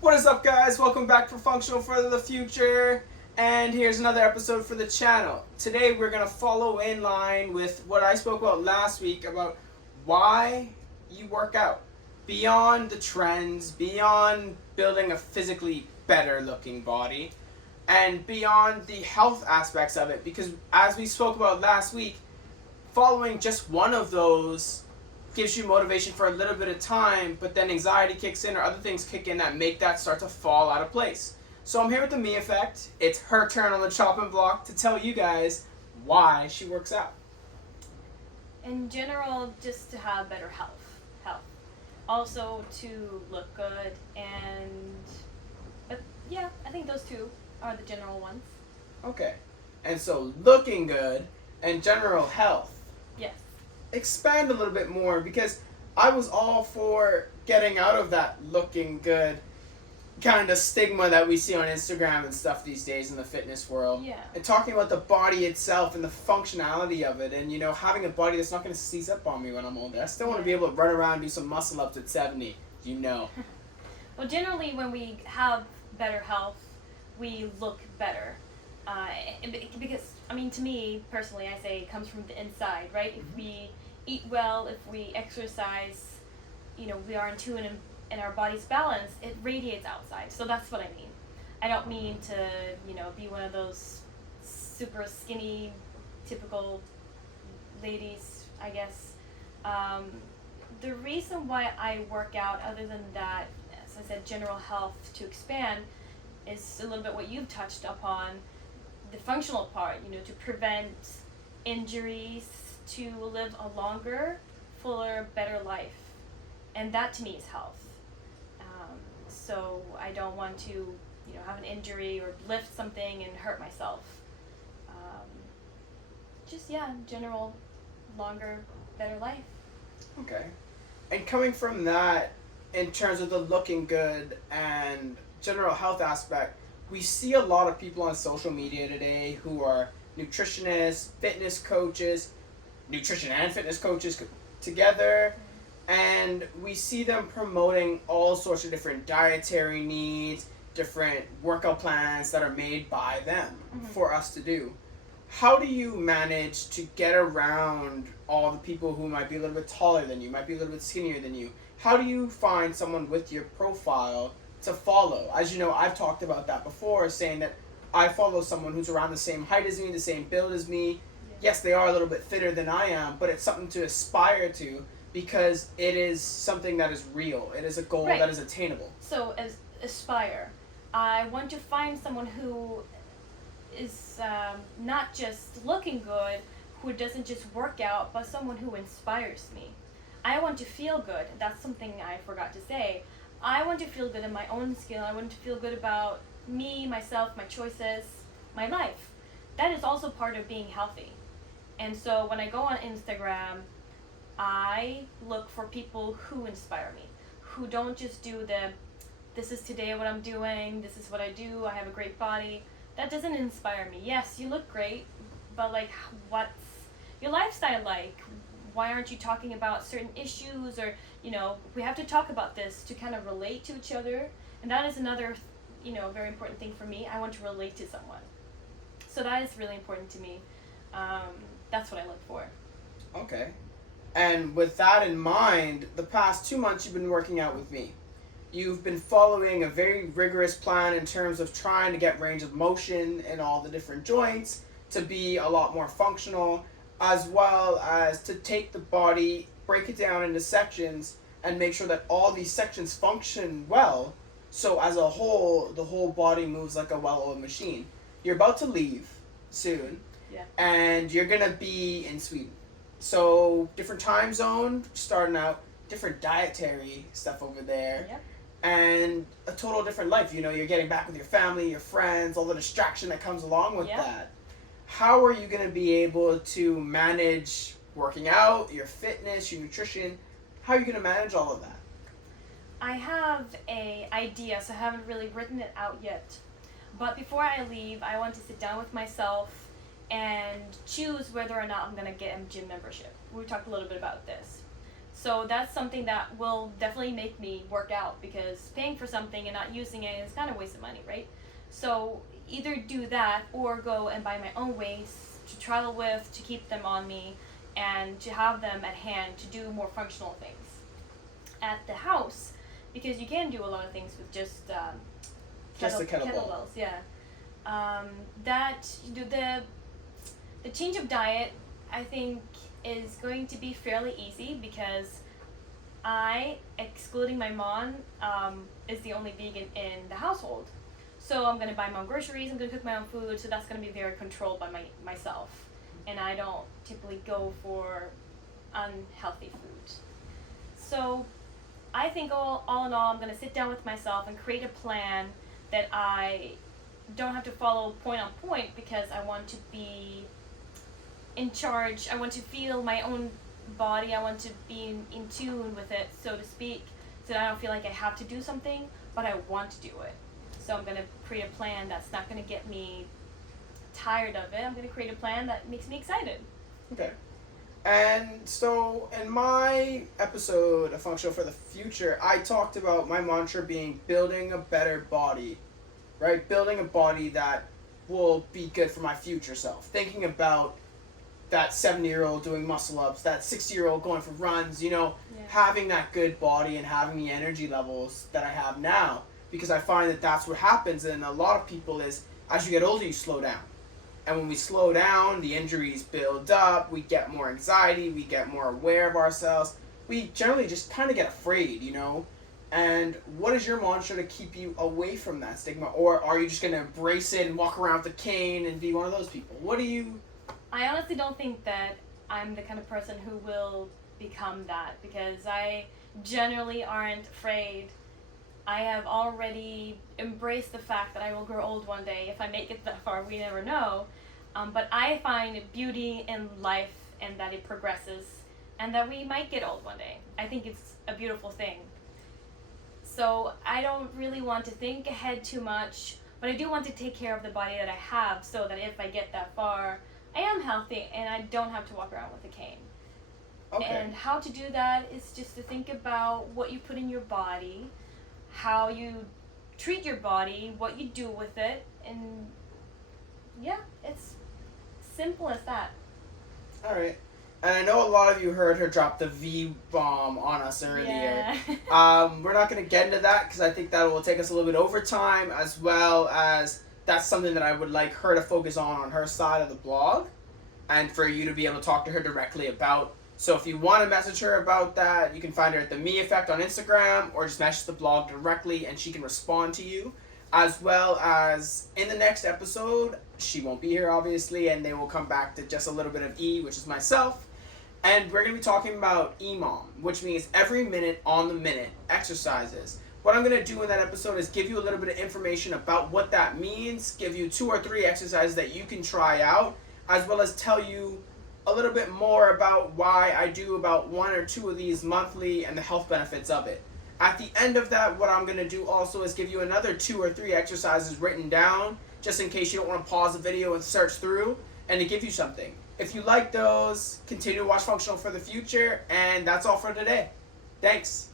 What is up, guys? Welcome back for Functional for the Future. And here's another episode for the channel. Today we're going to follow in line with what I spoke about last week about why you work out. Beyond the trends, beyond building a physically better looking body, and beyond the health aspects of it. Because as we spoke about last week, following just one of those gives you motivation for a little bit of time, but then anxiety kicks in or other things kick in that make that start to fall out of place. So I'm here with the me effect. It's her turn on the chopping block to tell you guys why she works out. In general, just to have better health. Also to look good, but yeah, I think those two are the general ones. Okay. And so looking good and general health. Yes. Expand a little bit more, because I was all for getting out of that looking good kind of stigma that we see on Instagram and stuff these days in the fitness world. Yeah. And talking about the body itself and the functionality of it, and having a body that's not going to seize up on me when I'm older. I still want to be able to run around and do some muscle ups at 70, Well, generally when we have better health, we look better. Because, to me, personally, I say it comes from the inside, right? If we eat well, if we exercise, we are in tune and our body's balance, it radiates outside. So that's what I mean. I don't mean to, be one of those super skinny, typical ladies, I guess. The reason why I work out, other than that, as I said, general health to expand, is a little bit what you've touched upon, the functional part, to prevent injuries, to live a longer, fuller, better life. And that to me is health. So I don't want to, have an injury or lift something and hurt myself. General, longer, better life. Okay. And coming from that, in terms of the looking good and general health aspect, we see a lot of people on social media today who are nutritionists, fitness coaches, nutrition and fitness coaches together, and we see them promoting all sorts of different dietary needs, different workout plans that are made by them for us to do. How do you manage to get around all the people who might be a little bit taller than you, might be a little bit skinnier than you? How do you find someone with your profile to follow? As you know, I've talked about that before, saying that I follow someone who's around the same height as me, the same build as me. Yes, they are a little bit fitter than I am, but it's something to aspire to, because it is something that is real. It is a goal that is attainable. So, as aspire, I want to find someone who is not just looking good, who doesn't just work out, but someone who inspires me. I want to feel good. That's something I forgot to say. I want to feel good in my own skin. I want to feel good about me, myself, my choices, my life. That is also part of being healthy. And so when I go on Instagram, I look for people who inspire me, who don't just do this is today what I'm doing, this is what I do, I have a great body. That doesn't inspire me. Yes, you look great, but what's your lifestyle like? Why aren't you talking about certain issues? Or, we have to talk about this to kind of relate to each other. And that is another, very important thing for me. I want to relate to someone. So that is really important to me. That's what I look for. Okay. And with that in mind, the past 2 months you've been working out with me. You've been following a very rigorous plan in terms of trying to get range of motion in all the different joints, to be a lot more functional, as well as to take the body, break it down into sections, and make sure that all these sections function well, so as a whole, the whole body moves like a well-oiled machine. You're about to leave soon, and you're going to be in Sweden. So different time zone, starting out, different dietary stuff over there. Yep. And a total different life. You're getting back with your family, your friends, all the distraction that comes along with that. How are you going to be able to manage working out, your fitness, your nutrition? How are you going to manage all of that? I have an idea, so I haven't really written it out yet. But before I leave, I want to sit down with myself and choose whether or not I'm going to get a gym membership. We talked a little bit about this. So that's something that will definitely make me work out, because paying for something and not using it is kind of a waste of money, right? So either do that or go and buy my own weights to travel with, to keep them on me, and to have them at hand to do more functional things at the house, because you can do a lot of things with just Just the kettlebell. kettlebells. Yeah, that the change of diet, I think, is going to be fairly easy, because I, excluding my mom, is the only vegan in the household. So I'm gonna buy my own groceries. I'm gonna cook my own food. So that's gonna be very controlled by myself, and I don't typically go for unhealthy food. So I think all in all, I'm gonna sit down with myself and create a plan that I don't have to follow point on point, because I want to be in charge. I want to feel my own body. I want to be in tune with it, so to speak, so that I don't feel like I have to do something, but I want to do it. So I'm going to create a plan that's not going to get me tired of it. I'm going to create a plan that makes me excited. Okay. And so in my episode of Functional for the Future, I talked about my mantra being building a better body, right? Building a body that will be good for my future self. Thinking about that 70-year-old doing muscle ups, that 60-year-old going for runs, having that good body and having the energy levels that I have now. Because I find that that's what happens in a lot of people is, as you get older, you slow down. And when we slow down, the injuries build up, we get more anxiety, we get more aware of ourselves. We generally just kind of get afraid, And what is your mantra to keep you away from that stigma? Or are you just going to embrace it and walk around with a cane and be one of those people? What do you... I honestly don't think that I'm the kind of person who will become that, because I generally aren't afraid. I have already embraced the fact that I will grow old one day. If I make it that far, we never know. But I find beauty in life, and that it progresses, and that we might get old one day. I think it's a beautiful thing. So I don't really want to think ahead too much, but I do want to take care of the body that I have, so that if I get that far, I am healthy and I don't have to walk around with a cane. Okay. And how to do that is just to think about what you put in your body, how you treat your body, what you do with it, and yeah, it's simple as that. All right. And I know a lot of you heard her drop the V-bomb on us earlier. Yeah. We're not going to get into that, because I think that will take us a little bit over time, as well as that's something that I would like her to focus on her side of the blog, and for you to be able to talk to her directly about. So if you want to message her about that, you can find her at The Me Effect on Instagram, or just message the blog directly and she can respond to you. As well as in the next episode, she won't be here obviously, and they will come back to just a little bit of E, which is myself. And we're going to be talking about EMOM, which means every minute on the minute exercises. What I'm going to do in that episode is give you a little bit of information about what that means, give you 2 or 3 exercises that you can try out, as well as tell you a little bit more about why I do about 1 or 2 of these monthly and the health benefits of it. At the end of that, what I'm going to do also is give you another 2 or 3 exercises written down, just in case you don't want to pause the video and search through, and to give you something. If you like those, continue to watch Functional for the Future, and that's all for today. Thanks.